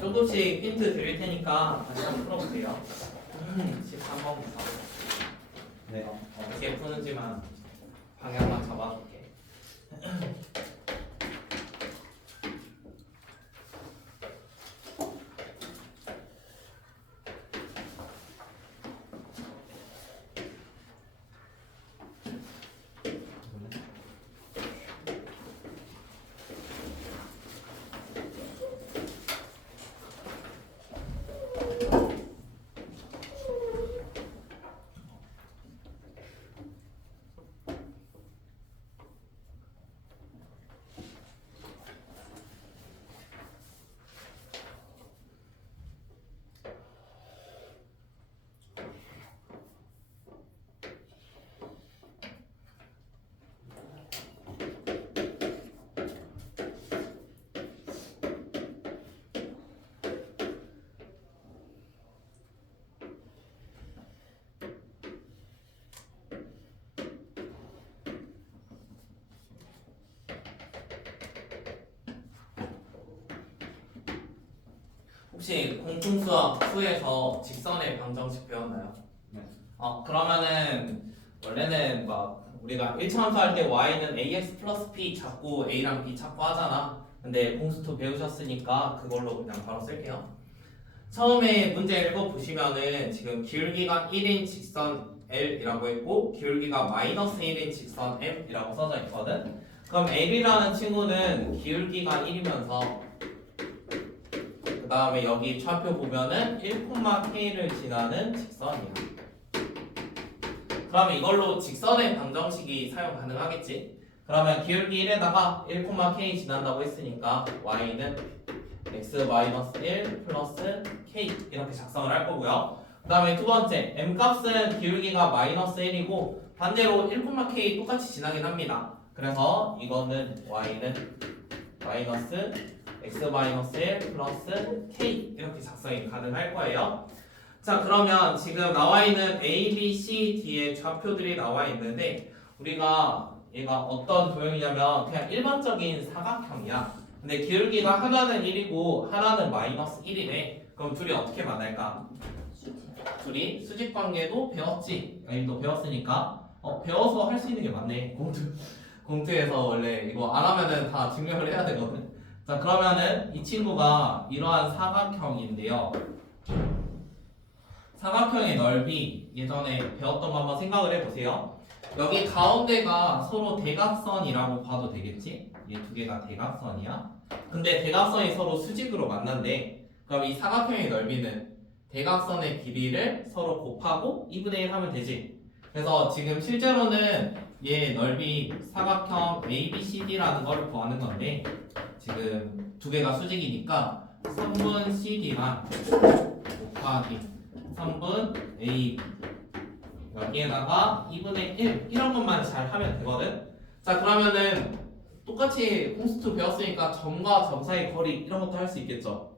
조금씩 힌트 드릴 테니까 다시 한번 풀어보세요. 13번부터. 네. 어떻게 푸는지만 방향만 잡아줄게. 혹시 공통수학 2에서 직선의 방정식 배웠나요? 네. 그러면은 원래는 막 우리가 1차함수 할 때 y는 ax 플러스 b 찾고 a랑 b 찾고 하잖아. 근데 공수2 배우셨으니까 그걸로 그냥 바로 쓸게요. 처음에 문제 읽어보시면은 지금 기울기가 1인 직선 L이라고 했고 기울기가 마이너스 1인 직선 M이라고 써져 있거든. 그럼 L이라는 친구는 기울기가 1이면서 그 다음에 여기 좌표 보면은 1,K를 지나는 직선이야. 그러면 이걸로 직선의 방정식이 사용 가능하겠지? 그러면 기울기 1에다가 1,K 지난다고 했으니까 y는 x-1 플러스 k 이렇게 작성을 할 거고요. 그 다음에 두 번째 m값은 기울기가 마이너스 1이고 반대로 1,k 똑같이 지나긴 합니다. 그래서 이거는 y는 마이너스 x-1 플러스 k 이렇게 작성이 가능할 거예요. 자, 그러면 지금 나와 있는 A, B, C, D의 좌표들이 나와 있는데 우리가 얘가 어떤 도형이냐면 그냥 일반적인 사각형이야. 근데 기울기가 하나는 1이고 하나는 마이너스 1이래. 그럼 둘이 어떻게 만날까? 둘이 수직관계도 배웠지? 여기도 배웠으니까 배워서 할 수 있는 게 맞네. 공투에서 원래 이거 안 하면은 다 증명을 해야 되거든. 자, 그러면은 이 친구가 이러한 사각형인데요. 사각형의 넓이 예전에 배웠던 거 한번 생각을 해보세요. 여기 가운데가 서로 대각선이라고 봐도 되겠지? 이 두 개가 대각선이야. 근데 대각선이 서로 수직으로 만난대. 그럼 이 사각형의 넓이는 대각선의 길이를 서로 곱하고 2분의 1 하면 되지. 그래서 지금 실제로는 얘 넓이 사각형 ABCD라는 걸 구하는 건데 지금 두 개가 수직이니까 3분 CD랑 곱하기 3분 A 여기에다가 2분의 1 이런 것만 잘 하면 되거든. 자, 그러면은 똑같이 공수2 배웠으니까 점과 점 사이 거리 이런 것도 할 수 있겠죠.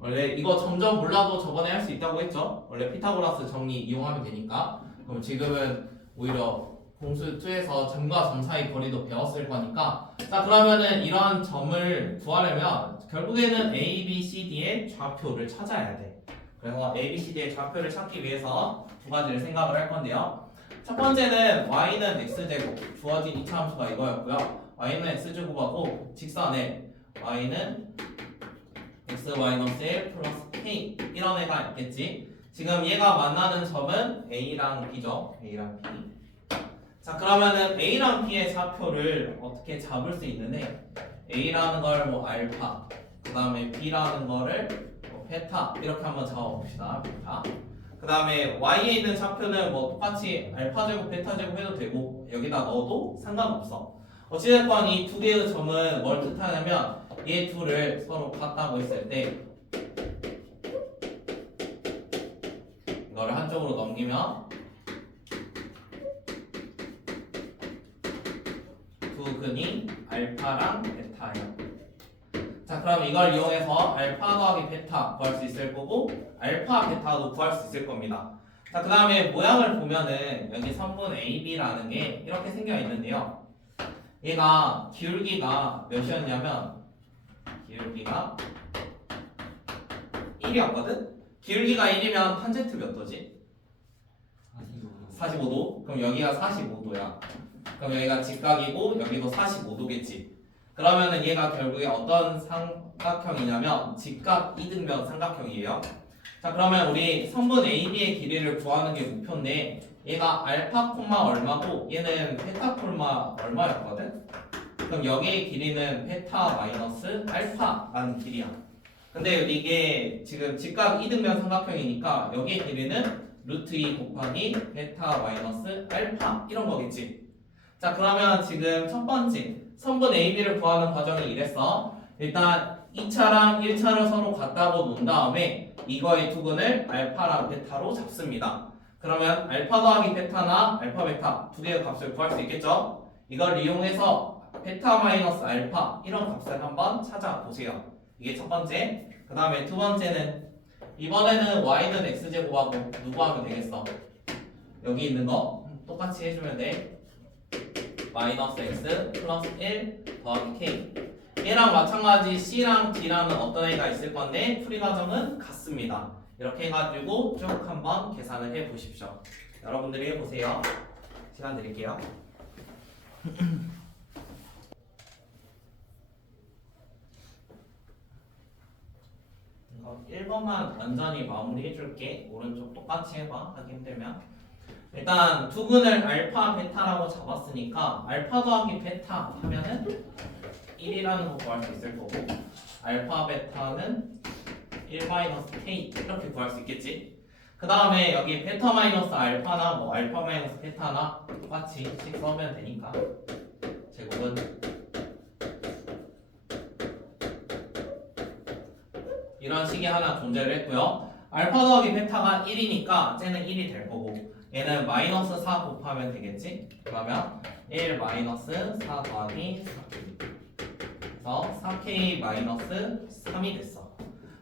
원래 이거 점점 몰라도 저번에 할 수 있다고 했죠. 원래 피타고라스 정리 이용하면 되니까. 그럼 지금은 오히려 공수2에서 점과 점 사이 거리도 배웠을 거니까. 자, 그러면은 이런 점을 구하려면 결국에는 A, B, C, D의 좌표를 찾아야 돼. 그래서 A, B, C, D의 좌표를 찾기 위해서 두 가지를 생각을 할 건데요. 첫 번째는 y는 x제곱, 주어진 2차 함수가 이거였고요. y는 x제곱하고 직선에 y는 x-1 플러스 k 이런 애가 있겠지. 지금 얘가 만나는 점은 a랑 b죠. a랑 b. 자, 그러면은 a랑 b의 좌표를 어떻게 잡을 수 있는데 a라는 걸 뭐 알파, 그 다음에 b라는 거를 베타 이렇게 한번 잡아봅시다. 베타. 그 다음에 y에 있는 좌표는 뭐 똑같이 알파 제곱 베타 제곱 해도 되고 여기다 넣어도 상관없어. 어찌됐건 이 두 개의 점은 뭘 뜻하냐면 얘 둘을 서로 같다고 했을 때 이거를 한쪽으로 넘기면 두 근이 알파랑 베타예요. 자, 그럼 이걸 이용해서 알파 더하기 베타 구할 수 있을 거고 알파 베타도 구할 수 있을 겁니다. 자, 그 다음에 모양을 보면은 여기 선분 AB라는 게 이렇게 생겨 있는데요. 얘가 기울기가 몇이었냐면 기울기가 1이었거든? 기울기가 1이면 탄젠트 몇 도지? 45도? 그럼 여기가 45도야. 그럼 여기가 직각이고 여기도 45도겠지. 그러면은 얘가 결국에 어떤 삼각형이냐면 직각 이등변 삼각형이에요. 자, 그러면 우리 선분 AB의 길이를 구하는 게 목표인데 얘가 알파 콤마 얼마고 얘는 베타 콤마 얼마였거든? 그럼 여기의 길이는 베타 마이너스 알파라는 길이야. 근데 이게 지금 직각 이등변 삼각형이니까 여기의 길이는 루트 2 곱하기 베타 마이너스 알파 이런 거겠지. 자, 그러면 지금 첫 번째 선분 AB를 구하는 과정이 이랬어. 일단 2차랑 1차를 서로 같다고 놓은 다음에 이거의 두근을 알파랑 베타로 잡습니다. 그러면 알파 더하기 베타나 알파 베타 두 개의 값을 구할 수 있겠죠? 이걸 이용해서 베타 마이너스 알파 이런 값을 한번 찾아보세요. 이게 첫 번째. 그 다음에 두 번째는 이번에는 y는 x제곱하고 누구 하면 되겠어? 여기 있는 거 똑같이 해주면 돼. 마이너스 x 플러스 1 더하기 k. 얘랑 마찬가지 c랑 d라는 어떤 애가 있을 건데 풀이 과정은 같습니다. 이렇게 해가지고 쭉 한번 계산을 해 보십시오. 여러분들이 해보세요. 시간 드릴게요. 1번만 완전히 마무리 해줄게. 오른쪽 똑같이 해봐. 하기 힘들면. 일단 두근을 알파 베타라고 잡았으니까 알파 더하기 베타 하면은 1이라는 거 구할 수 있을 거고 알파 베타는 1 마이너스 k 이렇게 구할 수 있겠지. 그 다음에 여기 베타 마이너스 알파나 뭐 알파 마이너스 베타나 똑같이 식 써면 되니까 제곱은 이런 식이 하나 존재를 했고요. 알파 더하기 베타가 1이니까 쟤는 1이 될 거고 얘는 마이너스 4 곱하면 되겠지? 그러면 1 마이너스 4 더하기 4k 그래서 4k 마이너스 3이 됐어.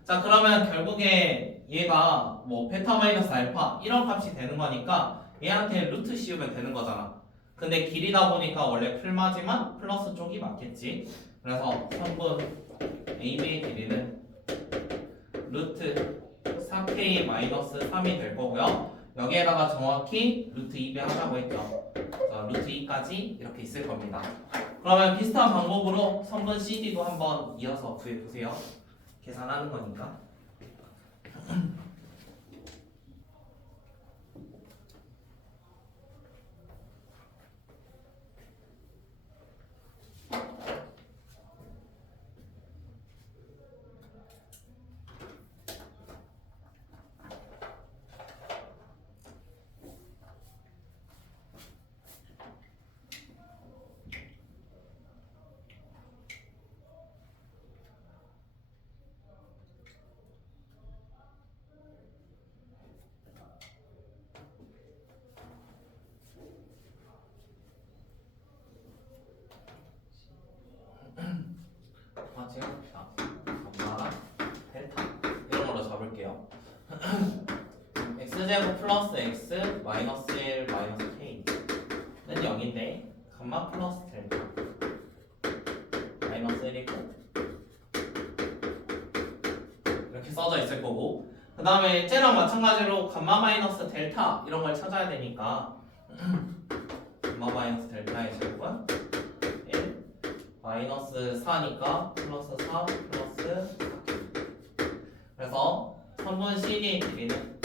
자, 그러면 결국에 얘가 뭐 베타 마이너스 알파 이런 값이 되는 거니까 얘한테 루트 씌우면 되는 거잖아. 근데 길이다 보니까 원래 풀마지만 플러스 쪽이 맞겠지. 그래서 선분 AB의 길이는 루트 4k 마이너스 3이 될 거고요. 여기에다가 정확히 루트 2배 하자고 했죠. 그래서 루트 2까지 이렇게 있을 겁니다. 그러면 비슷한 방법으로 선분 CD도 한번 이어서 구해보세요. 계산하는 거니까. 제가 감마 델타 이런 걸로 잡을게요. x제곱 플러스 x 마이너스 1 마이너스 k는 0인데 감마 플러스 델타 마이너스 1이고 이렇게 써져 있을 거고 그 다음에 쟤랑 마찬가지로 감마 마이너스 델타 이런 걸 찾아야 되니까 감마 마이너스 델타의 제곱은 1 마이너스 4니까 플러스 4 플러스 4k 그래서 선분 CD의 길이는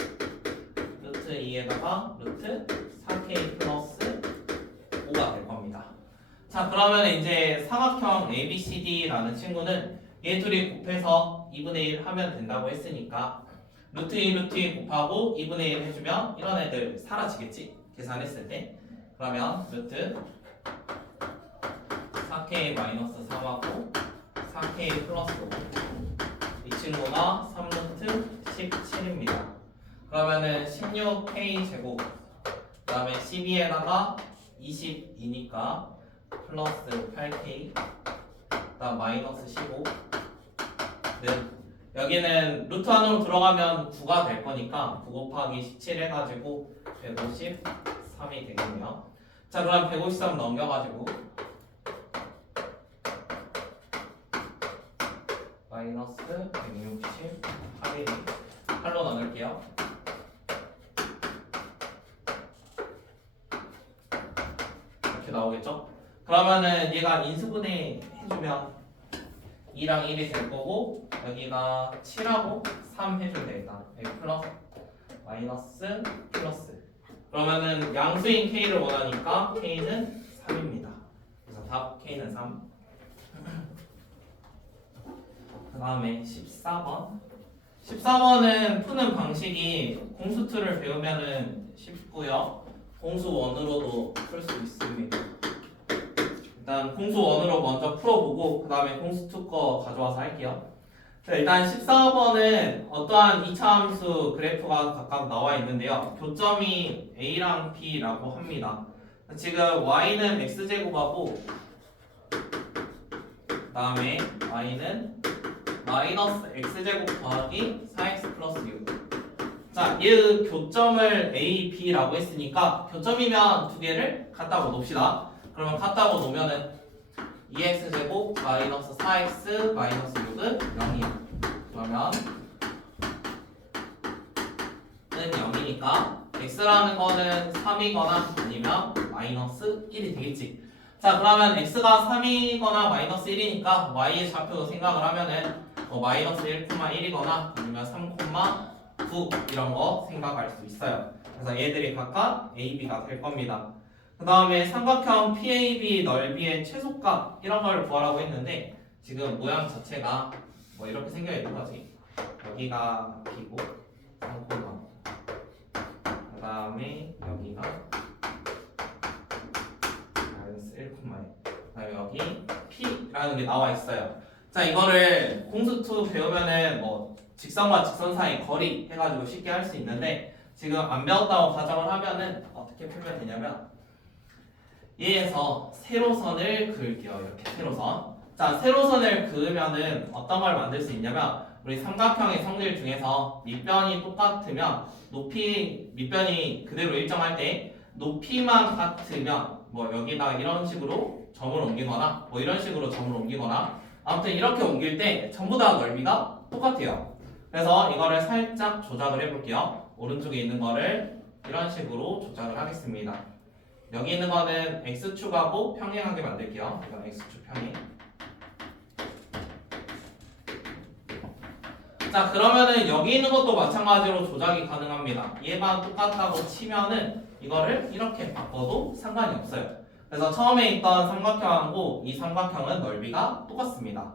루트 2에다가 루트 4k 플러스 5가 될 겁니다. 자, 그러면 이제 삼각형 ABCD라는 친구는 얘 둘이 곱해서 2분의 1 하면 된다고 했으니까 루트 2 루트 2 곱하고 2분의 1 해주면 이런 애들 사라지겠지? 계산했을 때. 그러면 루트 4k 마이너스 3하고 4k 플러스 5. 이 친구가 3루트 17입니다. 그러면은 16k 제곱 그 다음에 12에다가 22니까 플러스 8k 그 다음 마이너스 15 여기는 루트 안으로 들어가면 9가 될 거니까 9 곱하기 17 해가지고 153이 되겠네요. 자, 그럼 153 넘겨가지고 마이너스 168mm 8로 나눌게요. 이렇게 나오겠죠? 그러면은 얘가 인수분해 해주면 2랑 1이 될 거고 여기가 7하고 3 해주면 되겠다. 플러스 마이너스 플러스 그러면은 양수인 K를 원하니까 K는 3입니다. 그래서 답 K는 3. 그 다음에 14번 14번은 푸는 방식이 공수2를 배우면은 쉽고요. 공수1으로도 풀 수 있습니다. 일단 공수1으로 먼저 풀어보고 그 다음에 공수2 거 가져와서 할게요. 자, 일단 14번은 어떠한 이차함수 그래프가 각각 나와 있는데요. 교점이 A랑 B라고 합니다. 지금 Y는 X제곱하고 그 다음에 Y는 마이너스 X제곱 더하기 4X 플러스 6. 자, 이 교점을 A, B라고 했으니까 교점이면 두 개를 같다고 놓읍시다. 그러면 같다고 놓으면은 2x제곱 마이너스 4x 마이너스 6은 0이야. 그러면 는 0이니까 x라는 거는 3이거나 아니면 마이너스 1이 되겠지. 자, 그러면 x가 3이거나 마이너스 1이니까 y의 좌표도 생각을 하면은 마이너스 1,1이거나 아니면 3,9 이런 거 생각할 수 있어요. 그래서 얘들이 각각 a, b가 될 겁니다. 그 다음에 삼각형 PAB 넓이의 최소값 이런 걸 구하라고 했는데 지금 모양 자체가 뭐 이렇게 생겨 있는 거지. 여기가 B고 3,0 그 다음에 여기가 마이너스 1,1 그 다음에 여기 P라는 게 나와 있어요. 자, 이거를 공수2 배우면은 뭐 직선과 직선 사이 거리 해가지고 쉽게 할 수 있는데 지금 안 배웠다고 가정을 하면은 어떻게 풀면 되냐면 얘에서 세로선을 그을게요. 이렇게 세로선. 자, 세로선을 그으면은 어떤 걸 만들 수 있냐면 우리 삼각형의 성질 중에서 밑변이 똑같으면 밑변이 그대로 일정할 때 높이만 같으면 뭐 여기다가 이런 식으로 점을 옮기거나 뭐 이런 식으로 점을 옮기거나 아무튼 이렇게 옮길 때 전부 다 넓이가 똑같아요. 그래서 이거를 살짝 조작을 해볼게요. 오른쪽에 있는 거를 이런 식으로 조작을 하겠습니다. 여기 있는 거는 x축하고 평행하게 만들게요. 이건 x축 평행. 자, 그러면은 여기 있는 것도 마찬가지로 조작이 가능합니다. 얘만 똑같다고 치면은 이거를 이렇게 바꿔도 상관이 없어요. 그래서 처음에 있던 삼각형하고 이 삼각형은 넓이가 똑같습니다.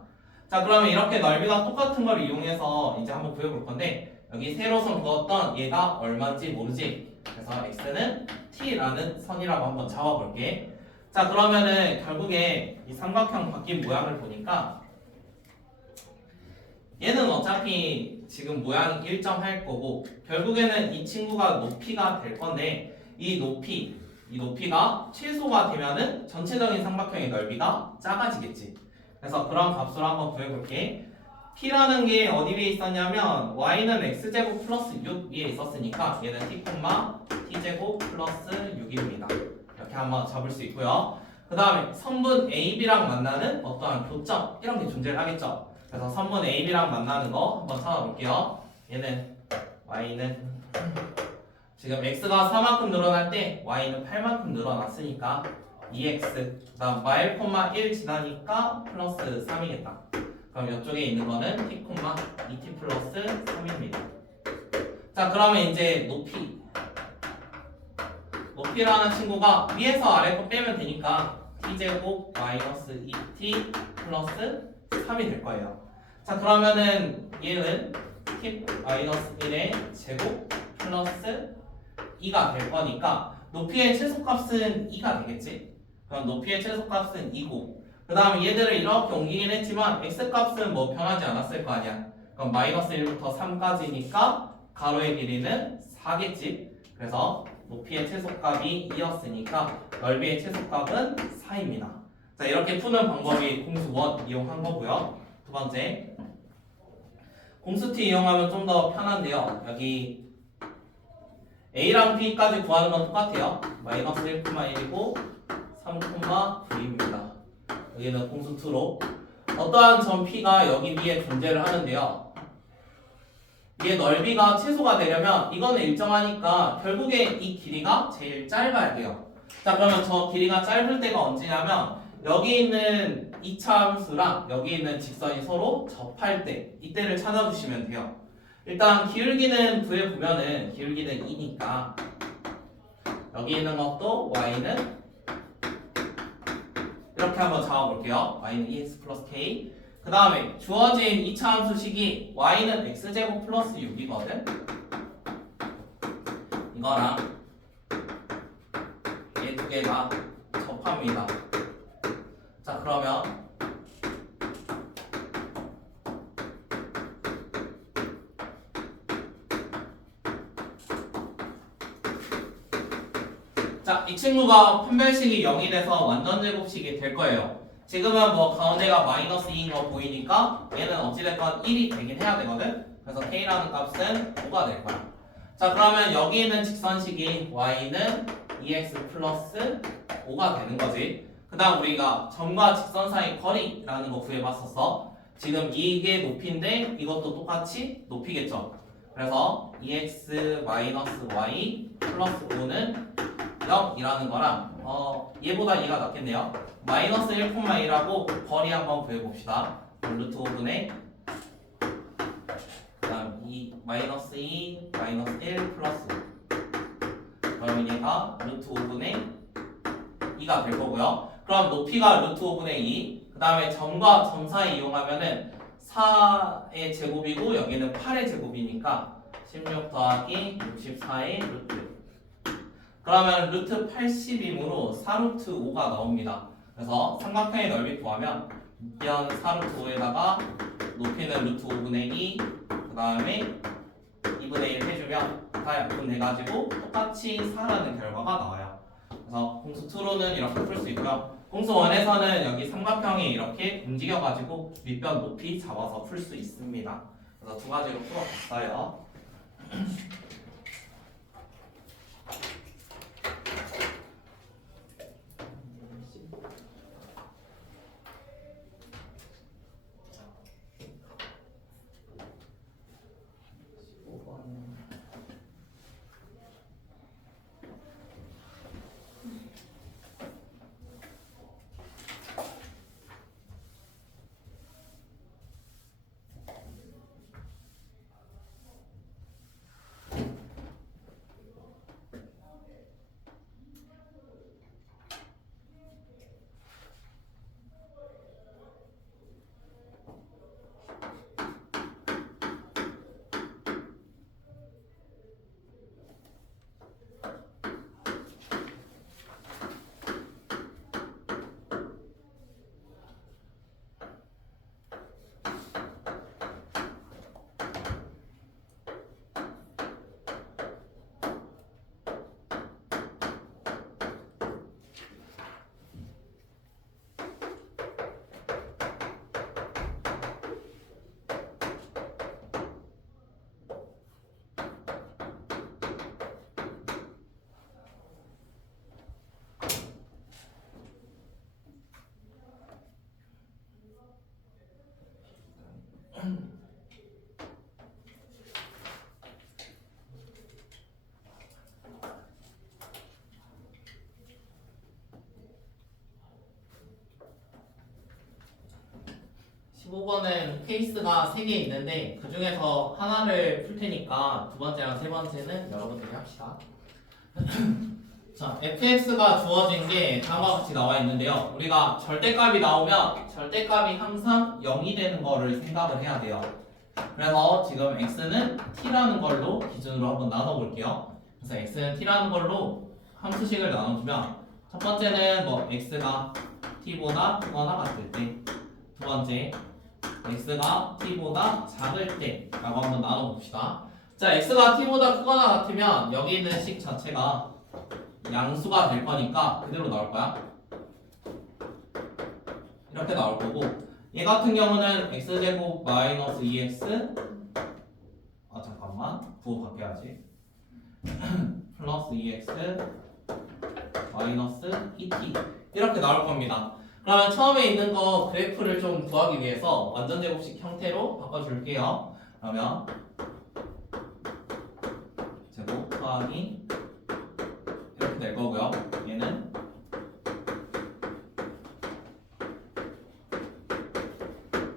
자, 그러면 이렇게 넓이가 똑같은 걸 이용해서 이제 한번 구해볼 건데 여기 세로선 그었던 얘가 얼마인지 모르지. 그래서 x는 t라는 선이라고 한번 잡아볼게. 자, 그러면은 결국에 이 삼각형 바뀐 모양을 보니까 얘는 어차피 지금 모양이 일정할 거고 결국에는 이 친구가 높이가 될 건데 이 높이가 최소가 되면은 전체적인 삼각형의 넓이가 작아지겠지. 그래서 그런 값으로 한번 구해볼게. P라는 게 어디 위에 있었냐면 y는 x제곱 플러스 6 위에 있었으니까 얘는 t제곱 플러스 6입니다. 이렇게 한번 잡을 수 있고요. 그 다음에 선분 AB랑 만나는 어떠한 교점 이런 게 존재를 하겠죠. 그래서 선분 AB랑 만나는 거 한번 찾아볼게요. 얘는 y는 지금 x가 4만큼 늘어날 때 y는 8만큼 늘어났으니까 2x 그 다음 마일 콤마 1 지나니까 플러스 3이겠다. 그럼 이쪽에 있는 거는 t, 2t 플러스 3입니다. 자, 그러면 이제 높이라는 친구가 위에서 아래 거 빼면 되니까 t제곱 마이너스 2t 플러스 3이 될 거예요. 자, 그러면은 얘는 t 마이너스 1의 제곱 플러스 2가 될 거니까 높이의 최소값은 2가 되겠지? 그럼 높이의 최소값은 2고 그 다음에 얘들을 이렇게 옮기긴 했지만 x값은 뭐 변하지 않았을 거 아니야. 그럼 마이너스 1부터 3까지니까 가로의 길이는 4겠지. 그래서 높이의 최소값이 2였으니까 넓이의 최소값은 4입니다. 자, 이렇게 푸는 방법이 공수1 이용한 거고요. 두 번째 공수2 이용하면 좀 더 편한데요. 여기 A랑 B까지 구하는 건 똑같아요. 마이너스 1,1이고 3,9입니다. 여기는 공수2로 어떠한 점 P가 여기 위에 존재를 하는데요. 이게 넓이가 최소가 되려면 이거는 일정하니까 결국에 이 길이가 제일 짧아야 돼요. 자, 그러면 저 길이가 짧을 때가 언제냐면 여기 있는 2차 함수랑 여기 있는 직선이 서로 접할 때 이때를 찾아주시면 돼요. 일단 기울기는 구해보면은 기울기는 2니까 여기 있는 것도 y는 이렇게 한번 잡아볼게요. y는 2x 플러스 k. 그 다음에 주어진 2차 함수식이 y는 x제곱 플러스 6이거든. 이거랑 얘 두 개가 접합니다. 자, 그러면 자, 이 친구가 판별식이 0이 돼서 완전 제곱식이 될 거예요. 지금은 뭐 가운데가 마이너스 2인 거 보이니까 얘는 어찌됐건 1이 되긴 해야 되거든. 그래서 k라는 값은 5가 될 거야. 자, 그러면 여기 있는 직선식이 y는 2x 플러스 5가 되는 거지. 그 다음 우리가 점과 직선 사이 거리라는 거 구해봤었어. 지금 이게 높이인데 이것도 똑같이 높이겠죠. 그래서 2x 마이너스 y 플러스 5는 0이라는 거랑 얘보다 2가 낫겠네요. 마이너스 1,1하고 거리 한번 구해봅시다. 루트 5분의 그 다음 2 마이너스 2 마이너스 1 플러스 5. 그러면 얘가 루트 5분의 2가 될 거고요. 그럼 높이가 루트 5분의 2. 그 다음에 점과 점 사이 이용하면은 4의 제곱이고 여기는 8의 제곱이니까 16 더하기 64의 루트. 그러면 루트 80이므로 4루트 5가 나옵니다. 그래서 삼각형의 넓이 구하면 2연 4루트 5에다가 높이는 루트 5분의 2, 그 다음에 2분의 1 해주면 다 약분해가지고 똑같이 4라는 결과가 나와요. 그래서 공수 2로는 이렇게 풀 수 있고요. 공수 1에서는 여기 삼각형이 이렇게 움직여가지고 밑변 높이 잡아서 풀 수 있습니다. 그래서 두 가지로 풀어봤어요. 15번은 케이스가 3개 있는데 그 중에서 하나를 풀 테니까 두 번째랑 세 번째는 여러분들이 합시다. 자, fx가 주어진 게 다음과 같이 나와 있는데요. 우리가 절대값이 나오면 절대값이 항상 0이 되는 거를 생각을 해야 돼요. 그래서 지금 x는 t라는 걸로 기준으로 한번 나눠볼게요. 그래서 x는 t라는 걸로 함수식을 나눠주면 첫 번째는 뭐 x가 t보다 크거나 같을 때, 두 번째 x가 t보다 작을 때라고 한번 나눠봅시다. 자, x가 t보다 크거나 같으면 여기 있는 식 자체가 양수가 될 거니까 그대로 나올 거야. 이렇게 나올 거고, 얘 같은 경우는 x제곱 마이너스 2x 잠깐만 부호 바뀌어야지. 플러스 2x 마이너스 2t 이렇게 나올 겁니다. 그러면 처음에 있는 거 그래프를 좀 구하기 위해서 완전 제곱식 형태로 바꿔줄게요. 그러면 제곱 더하기 이렇게 될 거고요. 얘는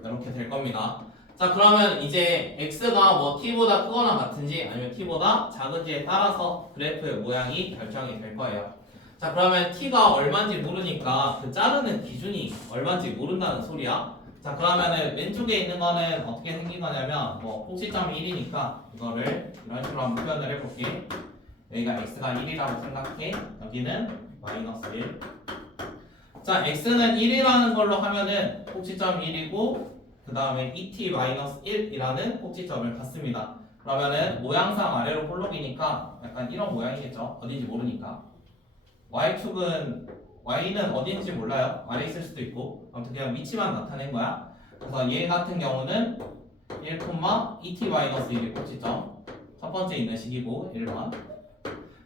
이렇게 될 겁니다. 자, 그러면 이제 x가 뭐 t보다 크거나 같은지 아니면 t보다 작은지에 따라서 그래프의 모양이 결정이 될 거예요. 자, 그러면 t가 얼마인지 모르니까 그 자르는 기준이 얼마인지 모른다는 소리야. 자, 그러면은 왼쪽에 있는 거는 어떻게 생긴 거냐면 뭐 꼭지점이 1이니까 이거를 이런 식으로 한번 표현을 해볼게. 여기가 x가 1이라고 생각해. 여기는 마이너스 1. 자, x는 1이라는 걸로 하면은 꼭지점이 1이고 그 다음에 2t-1이라는 꼭지점을 갖습니다. 그러면은 모양상 아래로 볼록이니까 약간 이런 모양이겠죠. 어딘지 모르니까. y축은 y는 어딘지 몰라요. 아래 있을 수도 있고 아무튼 그냥 위치만 나타낸 거야. 그래서 얘 같은 경우는 1,2t-1이 꼭지점. 첫 번째 있는 식이고 1번.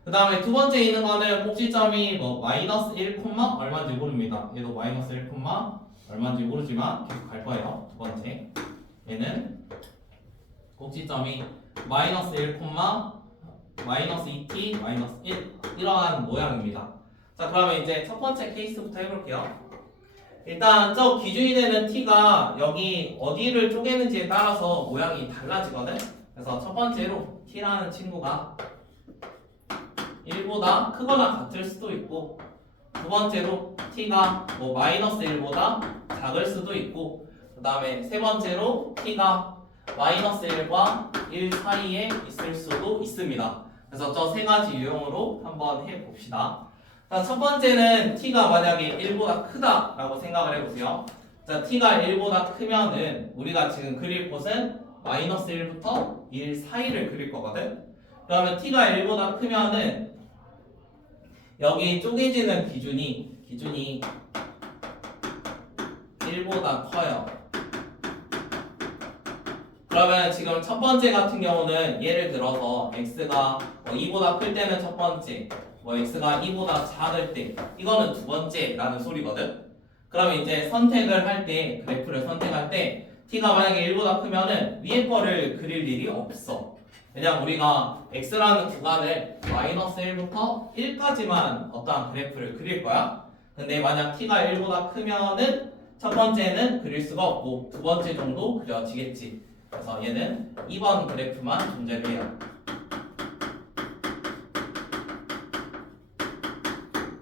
그 다음에 두 번째 있는 거는 꼭지점이 뭐 마이너스 1, 얼마인지 모릅니다. 얘도 마이너스 1, 얼마인지 모르지만 계속 갈 거예요. 두 번째 얘는 꼭지점이 마이너스 1, 마이너스 2t, 마이너스 1 이러한 모양입니다. 자, 그러면 이제 첫 번째 케이스부터 해볼게요. 일단 저 기준이 되는 t가 여기 어디를 쪼개는지에 따라서 모양이 달라지거든. 그래서 첫 번째로 t라는 친구가 1보다 크거나 같을 수도 있고, 두 번째로 t가 뭐 마이너스 1보다 작을 수도 있고, 그 다음에 세 번째로 t가 마이너스 1과 1 사이에 있을 수도 있습니다. 그래서 저 세 가지 유형으로 한번 해봅시다. 자, 첫 번째는 t가 만약에 1보다 크다라고 생각을 해보세요. 자, t가 1보다 크면은 우리가 지금 그릴 곳은 마이너스 1부터 1 사이를 그릴 거거든. 그러면 t가 1보다 크면은 여기 쪼개지는 기준이 1보다 커요. 그러면 지금 첫 번째 같은 경우는 예를 들어서 x가 2보다 클 때는 첫 번째, 뭐 x가 2보다 작을 때 이거는 두 번째라는 소리거든. 그러면 이제 선택을 할 때, 그래프를 선택할 때 t가 만약에 1보다 크면은 위에 거를 그릴 일이 없어. 왜냐면 우리가 x라는 구간을 마이너스 1부터 1까지만 어떠한 그래프를 그릴 거야. 근데 만약 t가 1보다 크면은 첫 번째는 그릴 수가 없고 두 번째 정도 그려지겠지. 그래서 얘는 2번 그래프만 존재를 해요.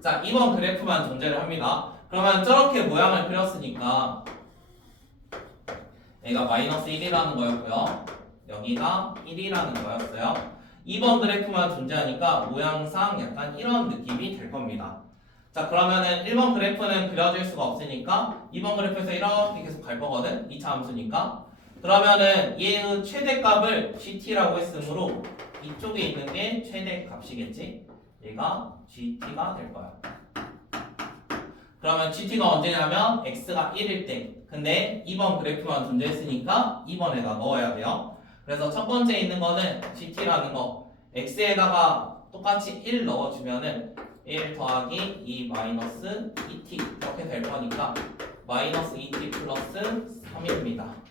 자, 2번 그래프만 존재를 합니다. 그러면 저렇게 모양을 그렸으니까 얘가 마이너스 1이라는 거였고요. 여기가 1이라는 거였어요. 2번 그래프만 존재하니까 모양상 약간 이런 느낌이 될 겁니다. 자, 그러면은 1번 그래프는 그려질 수가 없으니까 2번 그래프에서 이렇게 계속 갈 거거든. 2차 함수니까. 그러면은 얘의 최대값을 gt라고 했으므로 이쪽에 있는 게 최대값이겠지. 얘가 gt가 될 거야. 그러면 gt가 언제냐면 x가 1일 때. 근데 2번 그래프만 존재했으니까 2번에다 넣어야 돼요. 그래서 첫 번째 있는 거는 gt라는 거 x에다가 똑같이 1 넣어주면은 1 더하기 2 마이너스 2t 이렇게 될 거니까 마이너스 2t 플러스 3입니다.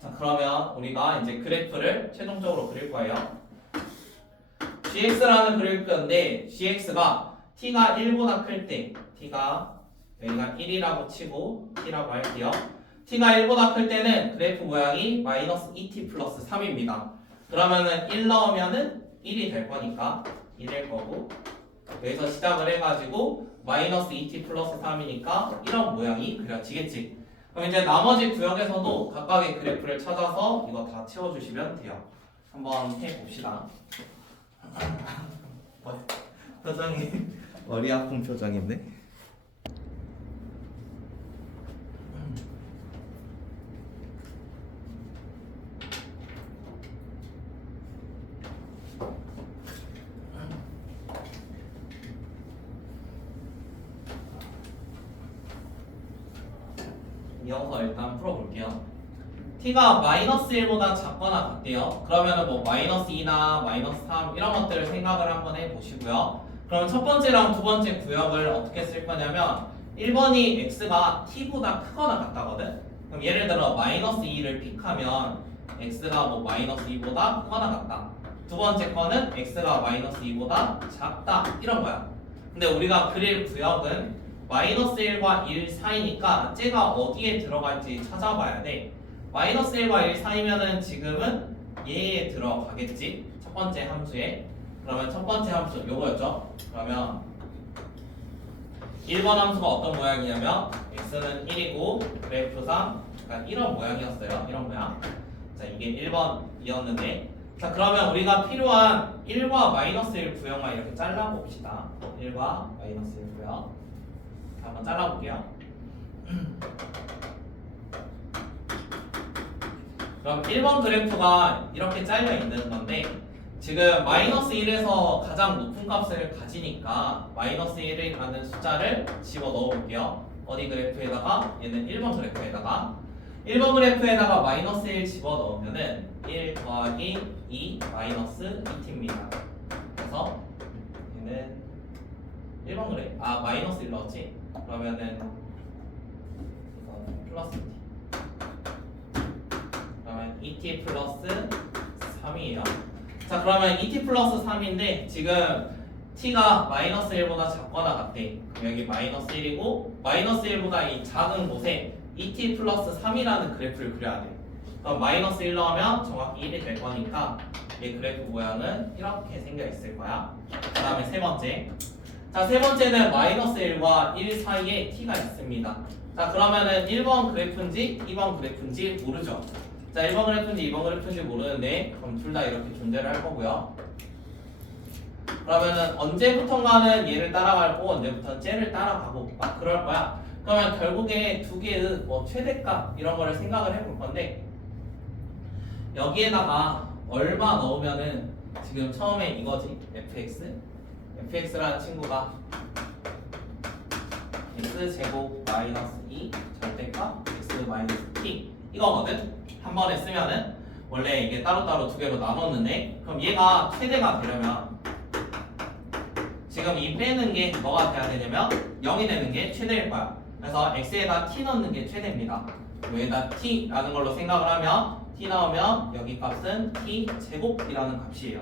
자, 그러면 우리가 이제 그래프를 최종적으로 그릴 거예요. gx라는 그릴 건데 gx가 t가 1보다 클 때 t가 여기가 1이라고 치고 t라고 할게요. t가 1보다 클 때는 그래프 모양이 마이너스 2t 플러스 3입니다. 그러면은 1 넣으면은 1이 될 거니까 1일 거고, 여기서 시작을 해가지고 마이너스 2t 플러스 3이니까 이런 모양이 그려지겠지. 그럼 이제 나머지 구역에서도 각각의 그래프를 찾아서 이거 다 채워주시면 돼요. 한번 해봅시다. 표정이 머리 아픈 표정인데? 이어서 일단 풀어볼게요. t가 마이너스 1보다 작거나 같대요. 그러면은 뭐 마이너스 2나 마이너스 3 이런 것들을 생각을 한번 해보시고요. 그럼 첫 번째랑 두 번째 구역을 어떻게 쓸 거냐면 1번이 x가 t보다 크거나 같다거든. 그럼 예를 들어 마이너스 2를 픽하면 x가 뭐 마이너스 2보다 크거나 같다. 두 번째 거는 x가 마이너스 2보다 작다 이런 거야. 근데 우리가 그릴 구역은 마이너스 1과 1 사이니까 쟤가 어디에 들어갈지 찾아봐야 돼. 마이너스 1과 1 사이면은 지금은 얘에 들어가겠지. 첫 번째 함수에. 그러면 첫 번째 함수 요거였죠. 그러면 1번 함수가 어떤 모양이냐면 x는 1이고 그래프상 약간 이런 모양이었어요. 이런 모양. 자, 이게 1번이었는데 자, 그러면 우리가 필요한 1과 마이너스 1 구역만 이렇게 잘라봅시다. 1과 마이너스 1 구역. 자, 한번 잘라볼게요. 그럼 1번 그래프가 이렇게 잘려 있는 건데 지금 마이너스 1에서 가장 높은 값을 가지니까 마이너스 1이라는 숫자를 집어 넣어 볼게요. 어디 그래프에다가 얘는 1번 그래프에다가 1번 그래프에다가 마이너스 1 집어 넣으면은 1 더하기 2 마이너스 2t입니다. 그래서 얘는 1번 그래프 마이너스 1 넣었지? 그러면은 이건 플러스 t 그러면 2t 플러스 3이에요. 자, 그러면 2t 플러스 3인데 지금 t가 마이너스 1보다 작거나 같대. 그럼 여기 마이너스 1이고 마이너스 1보다 이 작은 곳에 2t 플러스 3이라는 그래프를 그려야 돼. 그럼 마이너스 1 넣으면 정확히 1이 될 거니까 이 그래프 모양은 이렇게 생겨 있을 거야. 그 다음에 세 번째. 자, 세 번째는 마이너스 1과 1 사이에 t가 있습니다. 자, 그러면은 1번 그래프인지 2번 그래프인지 모르죠. 자, 1번 그래프인지 2번 그래프인지 모르는데 그럼 둘 다 이렇게 존재를 할 거고요. 그러면은 언제부턴가는 얘를 따라갈 거고 언제부턴 쟤를 따라가고 막 그럴 거야. 그러면 결국에 두 개의 뭐 최대값 이런 거를 생각을 해볼 건데 여기에다가 얼마 넣으면은 지금 처음에 이거지 fx라는 친구가 x제곱 마이너스 2 절대값 x 마이너스 t 이거거든. 한 번에 쓰면은 원래 이게 따로따로 두 개로 나눴는데 그럼 얘가 최대가 되려면 지금 이 빼는 게 뭐가 돼야 되냐면 0이 되는 게 최대일 거야. 그래서 x에다 t 넣는 게 최대입니다. 여기다 t라는 걸로 생각을 하면 t 나오면 여기 값은 t 제곱이라는 값이에요.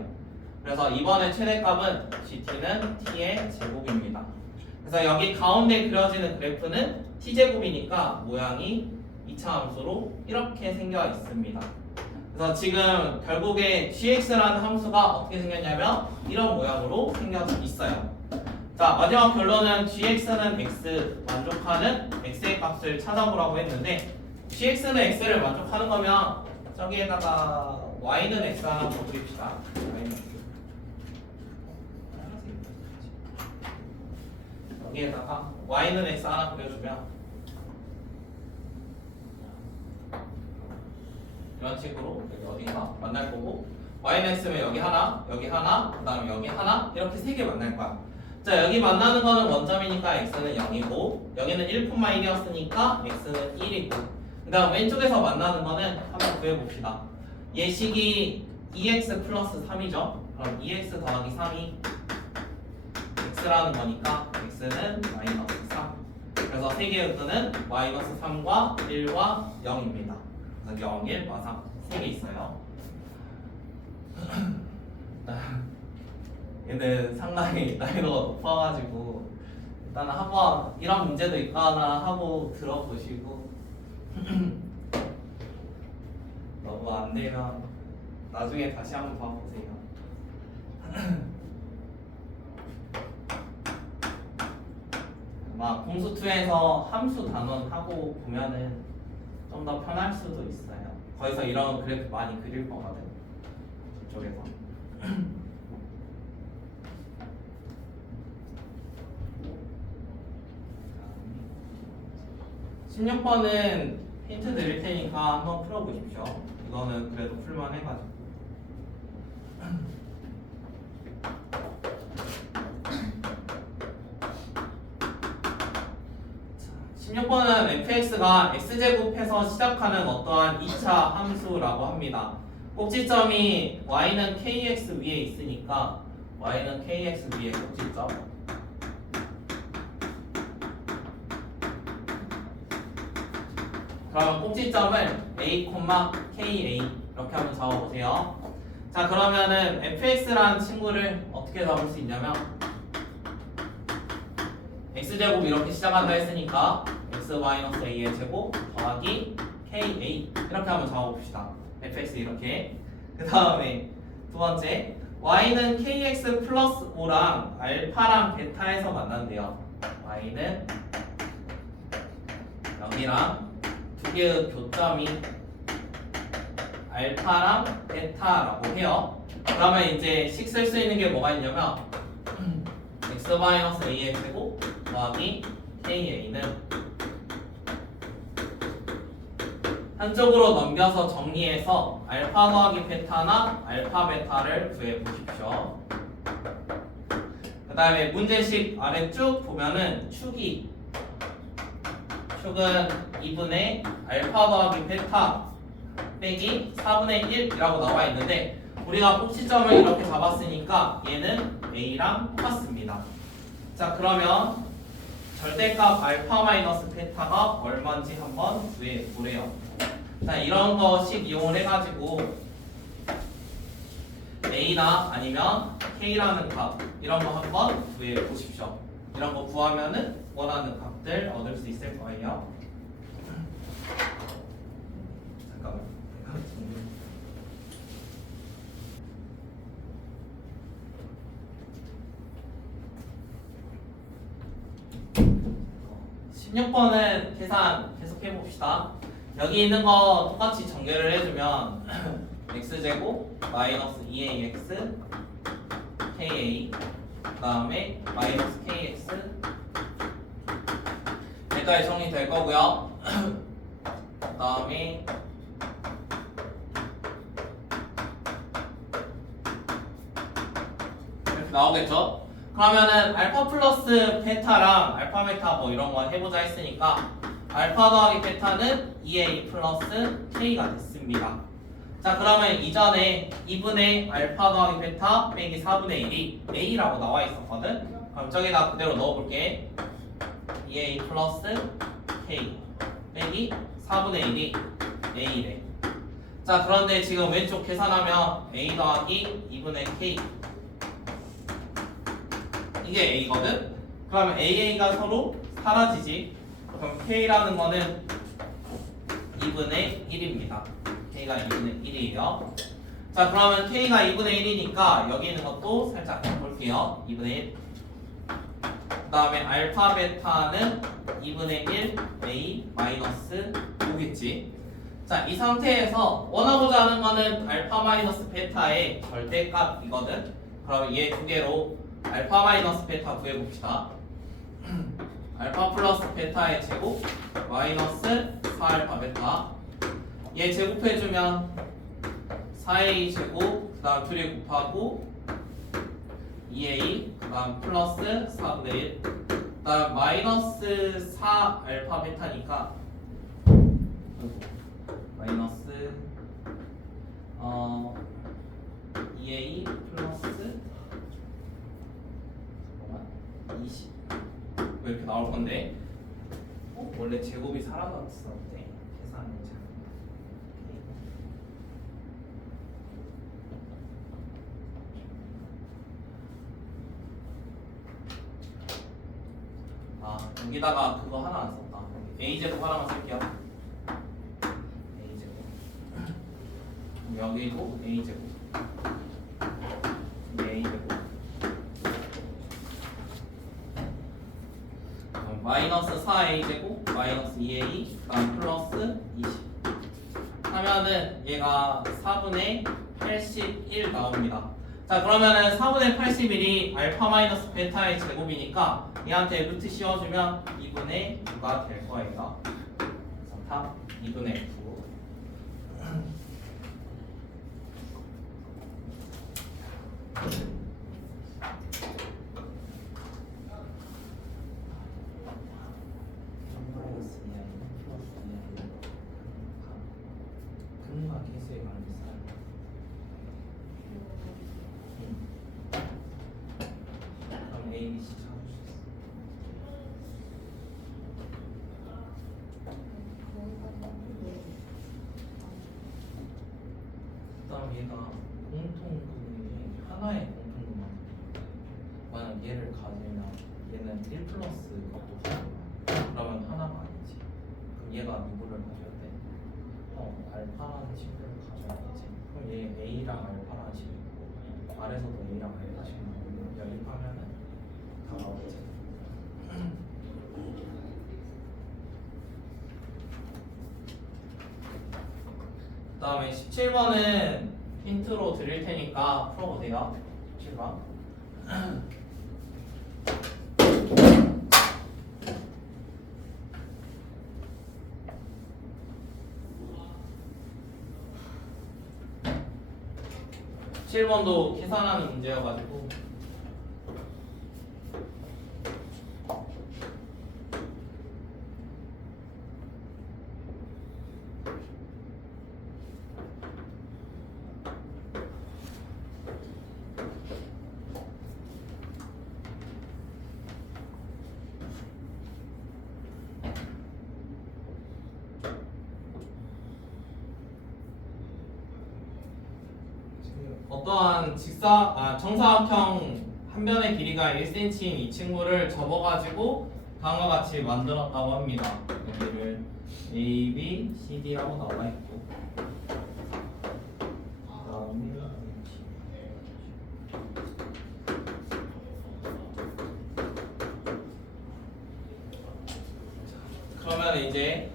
그래서 이번에 최대값은 gt는 t의 제곱입니다. 그래서 여기 가운데 그려지는 그래프는 t 제곱이니까 모양이 2차 함수로 이렇게 생겨 있습니다. 그래서 지금 결국에 gx라는 함수가 어떻게 생겼냐면 이런 모양으로 생겨져 있어요. 자, 마지막 결론은 gx는 x 만족하는 x의 값을 찾아보라고 했는데 gx는 x를 만족하는 거면 저기에다가 y는 x 하나 더 그립시다. y는 x. 여기에다가 y는 x 하나 그려주면 이런 식으로 여기 어딘가 만날 거고 y는 x면 여기 하나, 그 다음에 여기 하나 이렇게 세 개 만날 거야. 자, 여기 만나는 거는 원점이니까 x는 0이고 여기는 1,1이었으니까 x는 1이고 그 다음 왼쪽에서 만나는 거는 한번 구해봅시다. 예식이 2x 플러스 3이죠. 그럼 2x 더하기 3이 x라는 거니까 x는 마이너스 3. 그래서 세 개의 끈은 마이너스 3과 1과 0입니다. 그래서 0, 1, 마상 3개 있어요. 얘는 상당히 난이도가 높아가지고 일단 한번 이런 문제도 있거나 하고 들어보시고 너무 안 되면 나중에 다시 한번 봐보세요. 막 공수2에서 함수 단원하고 보면은 좀 더 편할 수도 있어요. 거기서 이런 그래프 많이 그릴 거거든. 저쪽에서. 16번은 힌트 드릴 테니까 한번 풀어보십시오. 이거는 그래도 풀만 해가지고. 16번은 fx가 x제곱해서 시작하는 어떠한 2차 함수라고 합니다. 꼭지점이 y는 kx 위에 있으니까 y는 kx 위에 꼭지점 그러면 꼭지점을 a, ka 이렇게 한번 잡아보세요. 자, 그러면은 fx라는 친구를 어떻게 잡을 수 있냐면 x제곱 이렇게 시작한다 했으니까 x-a의 제곱 더하기 ka 이렇게 한번 잡아봅시다. fx 이렇게. 그 다음에 두 번째, y는 kx 플러스 5랑 알파랑 베타에서 만난대요. y는 여기랑 두 개의 교점이 알파랑 베타라고 해요. 그러면 이제 식 쓸 수 있는 게 뭐가 있냐면 x-a의 제곱 더하기 ka는 한쪽으로 넘겨서 정리해서 알파 더하기 베타나 알파 베타를 구해 보십시오. 그 다음에 문제식 아래 쭉 보면은 축은 2분의 알파 더하기 베타 빼기 4분의 1이라고 나와 있는데 우리가 꼭지점을 이렇게 잡았으니까 얘는 a랑 똑같습니다. 자, 그러면 절대값 알파 마이너스 베타가 얼마인지 한번 구해 보래요. 자, 이런 거식 이용을 해가지고 a나 아니면 k라는 값 이런 거 한번 구해 보십시오. 이런 거 구하면은 원하는 값들 얻을 수 있을 거예요. 잠깐만. (16번은) 계산 계속 해봅시다. 여기 있는 거 똑같이 전개를 해주면 x제곱 마이너스 2ax ka 그 다음에 마이너스 kx 여기까지 정리될 거고요. 그 다음에 이렇게 나오겠죠? 그러면은 알파 플러스 베타랑 알파 베타 뭐 이런 거 해보자 했으니까 알파 더하기 베타는 2a 플러스 k가 됐습니다. 자, 그러면 이전에 2분의 알파 더하기 베타 빼기 4분의 1이 a라고 나와 있었거든? 그럼 저기다 그대로 넣어볼게. 2a 플러스 k 빼기 4분의 1이 a래. 자, 그런데 지금 왼쪽 계산하면 a 더하기 2분의 k 이게 a거든? 그러면 AA가 서로 사라지지. 그럼 K라는 거는 2분의 1입니다. K가 2분의 1이에요. 자, 그러면 K가 2분의 1이니까 여기 있는 것도 살짝 볼게요. 2분의 1. 그 다음에 알파 베타는 2분의 1 A 마이너스 5겠지. 자, 이 상태에서 원하고자 하는 거는 알파 마이너스 베타의 절대값이거든. 그러면 얘 두 개로 알파 마이너스 베타 구해봅시다. 알파 플러스 베타의 제곱 마이너스 4알파 베타 얘 제곱해주면 4a 제곱 그 다음 둘이 곱하고 2a 그 다음 플러스 4분의 1 그 다음 마이너스 4알파 베타니까 마이너스 2a 플러스 20 왜 이렇게 나올 건데? 원래 제곱이 사라졌었는데 계산이 잘. 아, 여기다가 그거 하나 안 썼다. a 제곱 하나만 쓸게요. a 제곱. 여기도 a 제곱. a 제곱. 마이너스 4a 제곱 마이너스 2a 그다음 플러스 20 하면은 얘가 4분의 81 나옵니다. 자, 그러면은 4분의 81이 알파 마이너스 베타의 제곱이니까 얘한테 루트 씌워주면 2분의 9가 될 거예요. 그래서 답 2분의 9. 그다음 얘가 공통분의 하나의 공통분모. 만약 얘를 가지면 얘는 1 플러스 것도 하나야. 그러면 하나가 아니지. 그럼 얘가 누구를 가져야 돼? 알파라는 친구를 가져야 되지. 그럼 얘 A랑 알파라는 친구 있고 아래서도 A랑 알파 친구 나오고 연립하면은 다 나오겠지. 그 다음에 17번은 힌트로 드릴 테니까 풀어보세요. 17번. 17번도 계산하는 문제여가지고 어떠한 정사각형 한 변의 길이가 1cm인 이 친구를 접어가지고 다음과 같이 만들었다고 합니다. 여기를 A, B, C, D라고 나와 있고 그러면 이제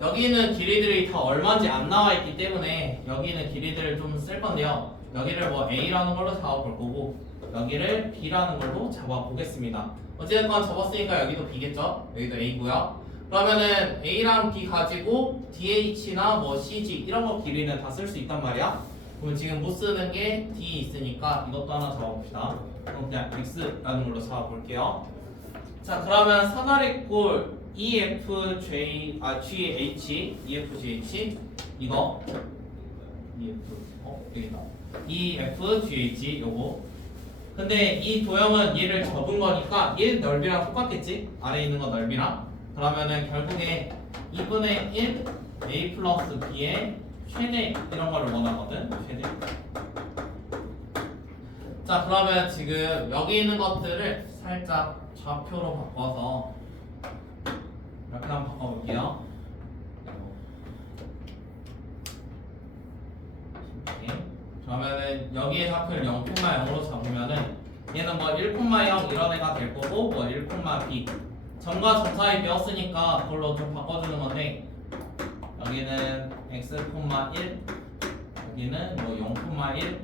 여기 있는 길이들이 다 얼마인지 안 나와 있기 때문에 여기 있는 길이들을 좀 쓸 건데요. 여기를 뭐 A라는 걸로 잡아볼 거고 여기를 B라는 걸로 잡아보겠습니다. 어쨌든 접었으니까 여기도 B겠죠? 여기도 A고요. 그러면은 A랑 B 가지고 DH나 뭐 CG 이런 거 길이는 다 쓸 수 있단 말이야. 그럼 지금 못 쓰는 게 D 있으니까 이것도 하나 잡아봅시다. 그럼 그냥 X라는 걸로 잡아볼게요. 자, 그러면 사다리꼴 EFGH 이거 여기다 EFGH 요거. 근데 이 도형은 얘를 접은 거니까 얘 넓이랑 똑같겠지? 아래에 있는 거 넓이랑. 그러면은 결국에 2분의 1 A 플러스 B의 최대 이런 거를 원하거든. 최대. 자, 그러면 지금 여기 있는 것들을 살짝 좌표로 바꿔서 이렇게 한번 바꿔볼게요. 그러면은 여기에 좌표를 0,0로 잡으면은 얘는 뭐 1,0 이런 애가 될 거고 뭐 1,b 점과 점 사이 배웠으니까 그걸로 좀 바꿔주는 건데 여기는 x,1 여기는 뭐 0,1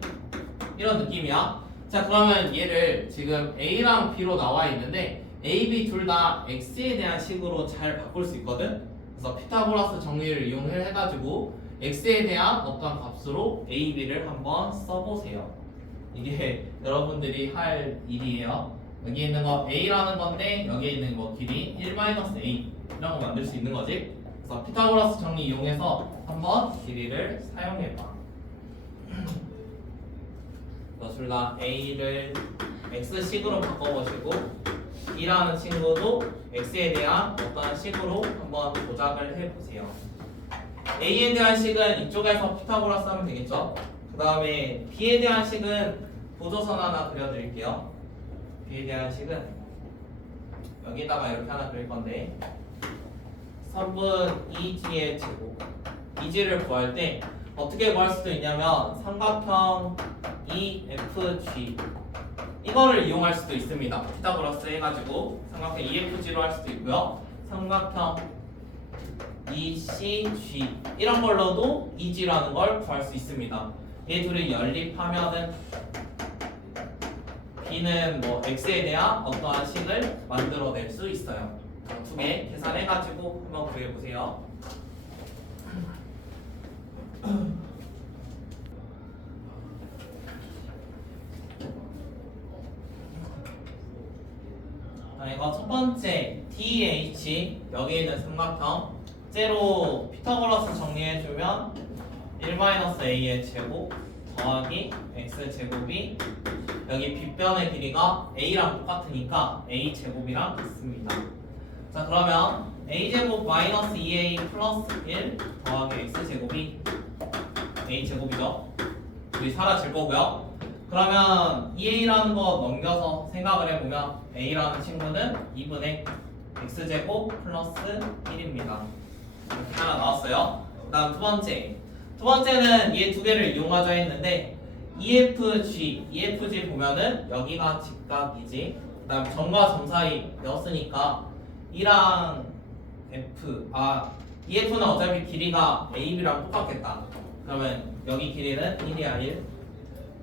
이런 느낌이야. 자, 그러면 얘를 지금 A랑 B로 나와 있는데 A, B 둘 다 X에 대한 식으로 잘 바꿀 수 있거든. 그래서 피타고라스 정리를 이용해가지고 X에 대한 어떤 값으로 A, B를 한번 써보세요. 이게 여러분들이 할 일이에요. 여기 있는 거 A라는 건데 여기에 있는 거 길이 1-A 이런 거 만들 수 있는 거지. 그래서 피타고라스 정리 이용해서 한번 길이를 사용해봐. 둘 다 A를 X식으로 바꿔보시고 B라는 친구도 X에 대한 어떤 식으로 한번 조작을 해보세요. A에 대한 식은 이쪽에서 피타고라스 하면 되겠죠? 그 다음에 B에 대한 식은 보조선 하나 그려드릴게요. B에 대한 식은 여기다가 이렇게 하나 그릴 건데 3분 2g의 제곱 2g를 구할 때 어떻게 구할 수도 있냐면 삼각형 EFG 이거를 이용할 수도 있습니다. 피타고라스 해가지고 삼각형 EFG로 할 수도 있고요. 삼각형 ECG 이런 걸로도 EG라는 걸 구할 수 있습니다. 얘 둘이 연립하면은 B는 뭐 X에 대한 어떠한 식을 만들어낼 수 있어요. 두 개 계산해가지고 한번 구해보세요. 이거 첫 번째 DH 여기 있는 삼각형 째로 피타고라스 정리해주면 1-A의 제곱 더하기 X제곱이 여기 빗변의 길이가 A랑 똑같으니까 A제곱이랑 같습니다. 자, 그러면 A제곱 마이너스 2A 플러스 1 더하기 X제곱이 a 제곱이죠. 여기 사라질 거고요. 그러면 2a라는 거 넘겨서 생각을 해보면 a라는 친구는 2분의 x제곱 플러스 1입니다. 이렇게 하나 나왔어요. 그 다음 두 번째는 얘 두 개를 이용하자 했는데 EFG 보면은 여기가 직각이지. 그 다음 점과 점 사이였으니까 2랑 EF는 어차피 길이가 AB랑 똑같겠다. 그러면 여기 길이는 1이야 1.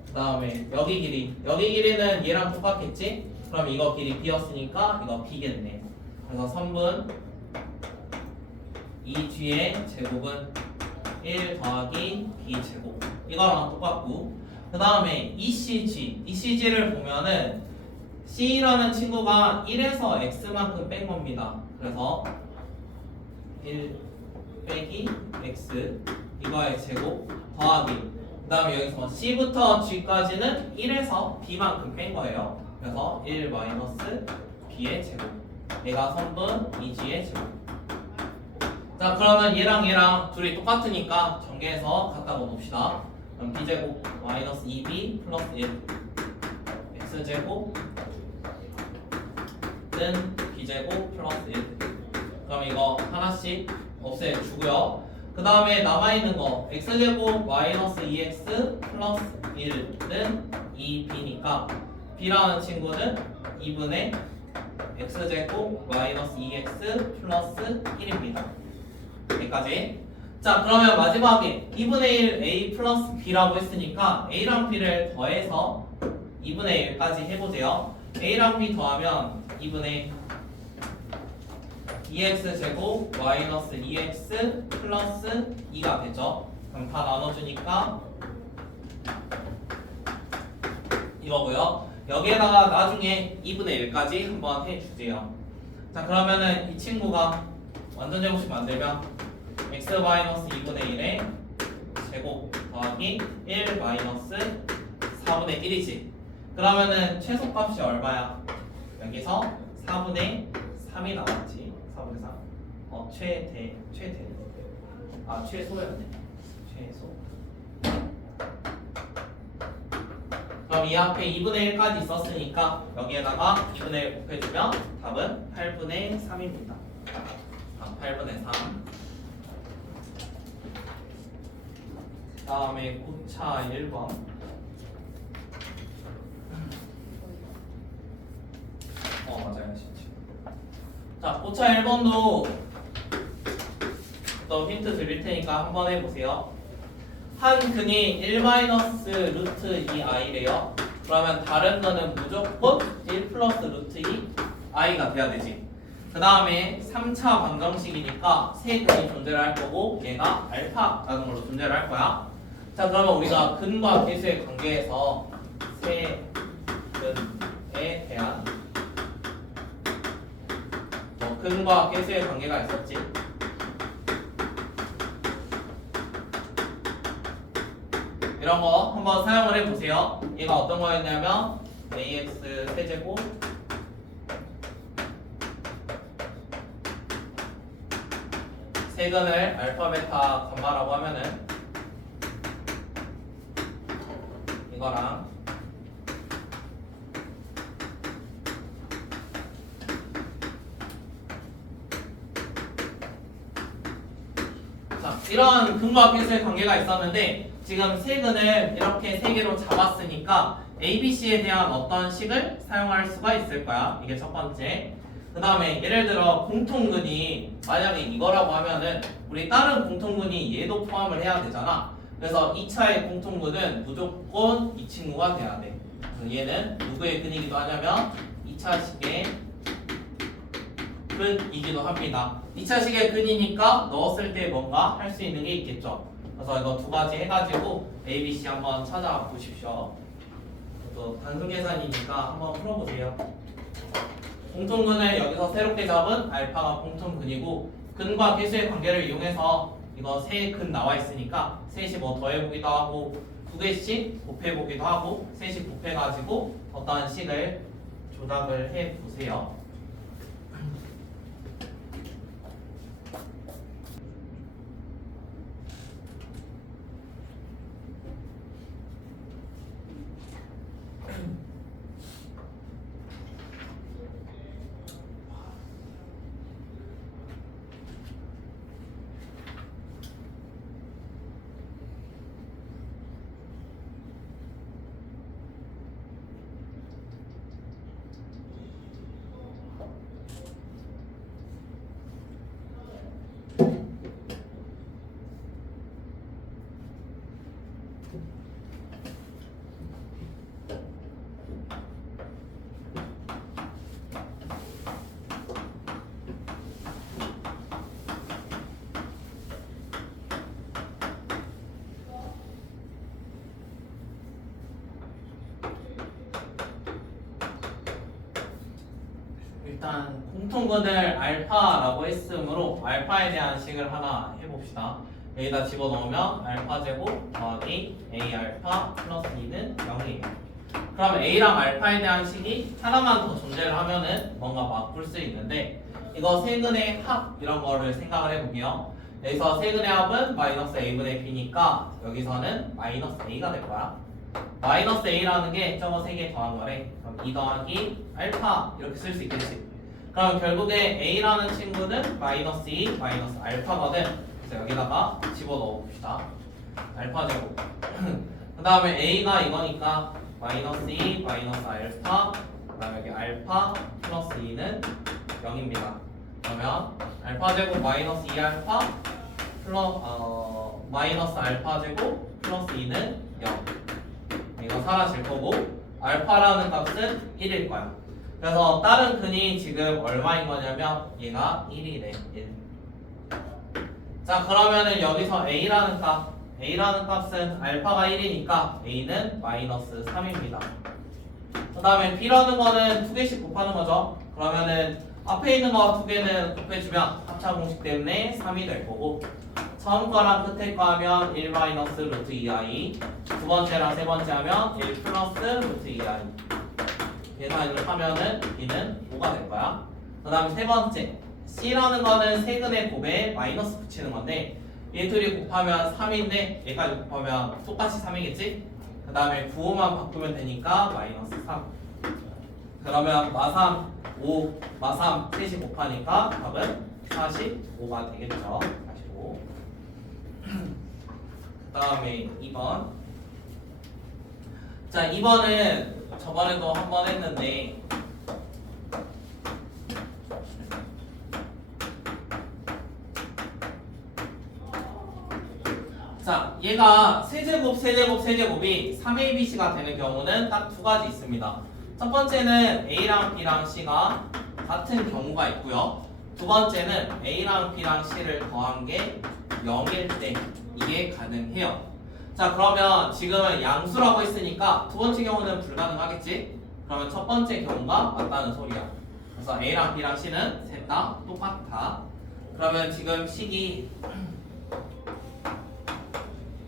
그 다음에 여기 길이는 얘랑 똑같겠지? 그럼 이거 길이 B였으니까 이거 B겠네. 그래서 3분 2 뒤에 제곱은 1 더하기 B 제곱 이거랑 똑같고, 그 다음에 ECG를 보면은 C라는 친구가 1에서 X만큼 뺀 겁니다. 그래서 1 빼기 X 이거의 제곱 더하기, 그 다음에 여기서 C부터 G까지는 1에서 B만큼 뺀 거예요. 그래서 1 마이너스 B의 제곱, 얘가 3분 2G의 제곱. 자, 그러면 얘랑 둘이 똑같으니까 전개해서 갖다 놓읍시다. 그럼 B제곱 마이너스 2B 플러스 1 X제곱 는 B제곱 플러스 1. 그럼 이거 하나씩 없애주고요. 그 다음에 남아있는 거 X제곱 마이너스 2X 플러스 1은 2B니까 B라는 친구는 2분의 X제곱 마이너스 2X 플러스 1입니다. 여기까지. 자, 그러면 마지막에 2분의 1 A 플러스 B라고 했으니까 A랑 B를 더해서 2분의 1까지 해보세요. A랑 B 더하면 2분의 2X제곱 마이너스 2X 플러스 2가 되죠. 그럼 다 나눠주니까 이거고요. 여기에다가 나중에 2분의 1까지 한번 해주세요. 자, 그러면은 이 친구가 완전 제곱식 만들면 x 마이너스 2분의 1의 제곱 더하기 1 마이너스 4분의 1이지. 그러면은 최소값이 얼마야? 여기서 4분의 3이 나왔지. 4분의 3. 최소였네. 최소. 그럼 이 앞에 2분의 1까지 있었으니까 여기에다가 2분의 1 곱해주면 답은 8분의 3입니다. 8분의 3. 다음에 고차 1번. 맞아요. 자, 고차 1번도 또 힌트 드릴 테니까 한번 해보세요. 한 근이 1-루트 2i래요. 그러면 다른 거는 무조건 1 플러스 루트 2i가 돼야 되지. 그 다음에 3차 방정식이니까 세 근이 존재를 할 거고 얘가 알파라는 걸로 존재를 할 거야. 자, 그러면 우리가 근과 계수의 관계에서 세 근에 대한 근과 계수의 관계가 있었지. 이런 거 한번 사용을 해보세요. 얘가 어떤 거였냐면 ax 세제곱 세근을 알파, 베타, 감마라고 하면은 이거랑 자, 이런 근과 계수의 관계가 있었는데 지금 세근을 이렇게 세 개로 잡았으니까 ABC에 대한 어떤 식을 사용할 수가 있을 거야. 이게 첫 번째. 그 다음에 예를 들어 공통근이 만약에 이거라고 하면은 우리 다른 공통근이 얘도 포함을 해야 되잖아. 그래서 2차의 공통근은 무조건 이 친구가 돼야 돼. 얘는 누구의 근이기도 하냐면 2차식의 근이기도 합니다. 2차식의 근이니까 넣었을 때 뭔가 할 수 있는 게 있겠죠. 그래서 이거 두 가지 해가지고 ABC 한번 찾아보십시오. 또 단순 계산이니까 한번 풀어보세요. 공통근을 여기서 새롭게 잡은 알파가 공통근이고 근과 계수의 관계를 이용해서 이거 세 근 나와 있으니까 셋이 뭐 더해보기도 하고 두 개씩 곱해보기도 하고 셋이 곱해가지고 어떠한 식을 조작을 해보세요. 일단 공통근을 알파라고 했으므로 알파에 대한 식을 하나 해봅시다. 여기다 집어넣으면 알파 제곱 더하기 a 알파 플러스 2는 0이에요. 그럼 a랑 알파에 대한 식이 하나만 더 존재를 하면은 뭔가 막 풀 수 있는데, 이거 세근의 합 이런 거를 생각을 해볼게요. 여기서 세근의 합은 마이너스 a분의 b니까 여기서는 마이너스 a가 될 거야. 마이너스 a라는 게 저거 세 개 더한 거래. 그럼 2 더하기 알파 이렇게 쓸 수 있겠지. 그럼 결국에 a라는 친구는 마이너스 2 마이너스 알파거든. 그래서 여기다가 집어넣어 봅시다. 알파 제곱. 그 다음에 a가 이거니까 마이너스 2 마이너스 알파, 그 다음에 여기 알파 플러스 2는 0입니다. 그러면 알파 제곱 마이너스 2 알파 마이너스 알파 제곱 플러스 2는 0. 이거 사라질 거고, 알파라는 값은 1일 거야. 그래서 다른 근이 지금 얼마인 거냐면 얘가 1이래. 1. 자, 그러면은 여기서 a라는 값은 알파가 1이니까 a는 마이너스 3입니다. 그 다음에 b라는 거는 두 개씩 곱하는 거죠. 그러면은 앞에 있는 거 두 개는 곱해주면 합차 공식 때문에 3이 될 거고, 처음 거랑 끝에 거 하면 1 마이너스 루트 2i, 두 번째랑 세 번째 하면 1 플러스 루트 2i. 계산을 하면은 b는 5가 될 거야. 그 다음에 세 번째 c라는 거는 세근의 곱에 마이너스 붙이는 건데, 얘 둘이 곱하면 3인데 얘까지 곱하면 똑같이 3이겠지? 그 다음에 9호만 바꾸면 되니까 마이너스 3. 그러면 마삼 5, 마삼 셋이 곱하니까 답은 45가 되겠죠. 45. 그 다음에 2번. 자, 2번은 저번에도 한 번 했는데, 자, 얘가 세제곱이 3abc가 되는 경우는 딱 두 가지 있습니다. 첫 번째는 a랑 b랑 c가 같은 경우가 있고요. 두 번째는 a랑 b랑 c를 더한 게 0일 때 이게 가능해요. 자, 그러면 지금은 양수라고 했으니까 두 번째 경우는 불가능하겠지? 그러면 첫 번째 경우가 맞다는 소리야. 그래서 a랑 b랑 c는 셋 다 똑같아. 그러면 지금 식이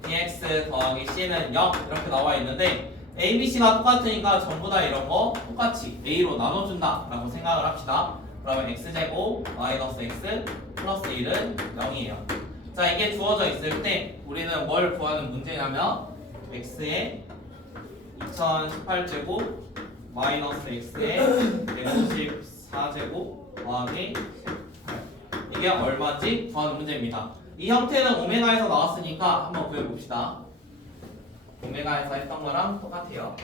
dx 더하기 c는 0 이렇게 나와 있는데, a, b, c가 똑같으니까 전부 다 이런 거 똑같이 a로 나눠준다 라고 생각을 합시다. 그러면 x제곱 마이너스 x 플러스 1은 0이에요. 자, 이게 주어져 있을 때 우리는 뭘 구하는 문제냐면 x의 2018제곱 마이너스 x의 154제곱 더하기 18. 이게 얼마인지 구하는 문제입니다. 이 형태는 오메가에서 나왔으니까 한번 구해봅시다. 오메가에서 했던 거랑 똑같아요.